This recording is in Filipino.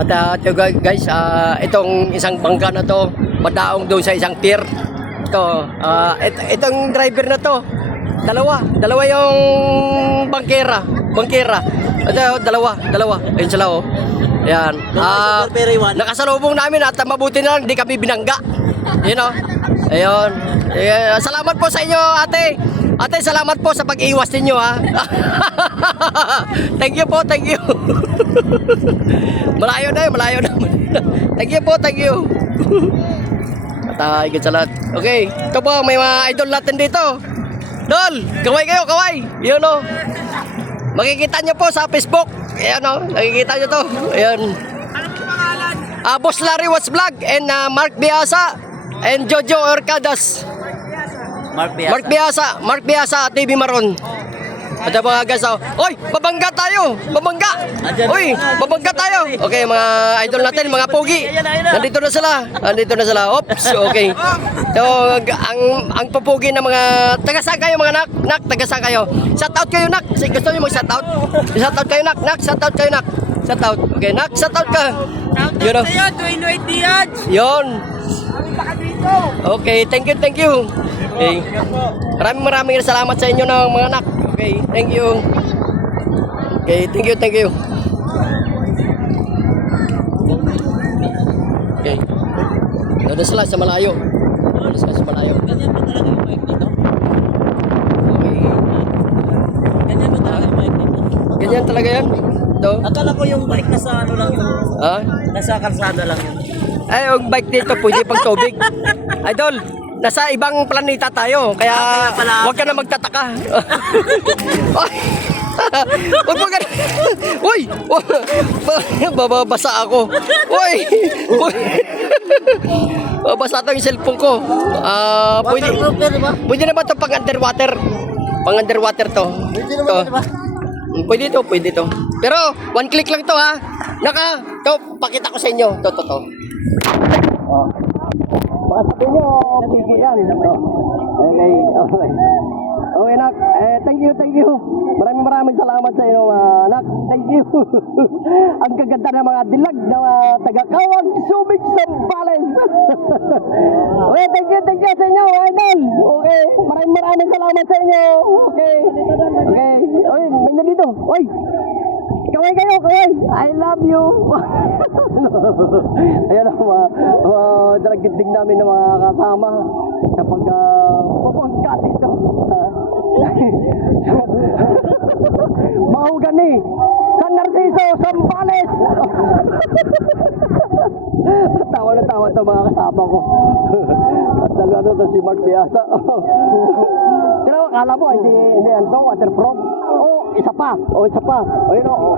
At ito guys, itong isang bangka na to, padaong doon sa isang pier. Itong driver na to, dalawa yung bangkera. Ito, dalawa. Ayun sila oh. Ayan. Nakasalubong namin at mabuti na lang hindi kami binangga. You know? Ayun. Salamat po sa inyo, ate. Ate, salamat po sa pag-iwas ninyo, ha. Thank you po, thank you. Malayo na. Thank you po, thank you. At higit sa lahat. Okay, ito po, may mga idol natin dito. Dol, kaway kayo, kaway. Yun o. Makikita nyo po sa Facebook. Ayan o, nakikita nyo to. Ayan. Ano po pangalan? Boss Larry Watts Vlog and Mark Biasa and Jojo Orcadas. Mark Biasa TV Maron. At mga guys, oy, babangga tayo. Babangga tayo. Okay, mga idol natin, mga pogi. Nandito na sila. Oops, okay. So, ang papugi ng mga taga-saan kayo mga nak, taga-saan kayo. Shout out kayo nak. Gusto niyo mag-shout out? Shout out kayo nak, shout out kayo nak. Shout out. Okay, nak, shout out ka. Shout out sa'yo, Dwayne White Diaz. Yon. Kami baka dito. Okay, thank you. Okay. Maraming salamat sa inyo ng mga anak. Okay, thank you. Okay, thank you. Okay. Doon sila sa malayo. Ganyan pa talaga yung bike dito? Okay. Ganyan pa talaga yung bike dito? Ganyan talaga yan. Ito. Akala ko yung bike nasa ano lang yun. Ha? Nasa kalsada lang yun. Ay, yung bike dito pwede pang tubig. Idol, nasa ibang planeta tayo. Kaya huwag ka na magtataka. Huwag mo ganun. Uy! Bababasa ako. Uy! Babasa ito yung cellphone ko. Pwede na ba ito pang underwater? Pang underwater to. Pwede to. Pero, one click lang to ha. To, pakita ko sa inyo. To. Baka sabihin nyo, yan. Okay. Okay, nak. Thank you. Maraming salamat sa inyo, anak. Thank you. Ang gaganda ng mga dilag na taga-Kawag, Subic, Sambales. Okay, thank you sa inyo, idol. Okay, maraming salamat sa inyo. Okay. Oy, may na dito. Oy. Kaway kayo. I love you. Ayan ang mga dalagiting namin ng mga kasama kapag pupangka dito. Mahogany, San Narciso, Sambales. Tawa ito mga kasama ko. At talaga ito si Mark Biasa. Pero akala mo, hindi yan ito, waterproof. Isa pa. O yun o.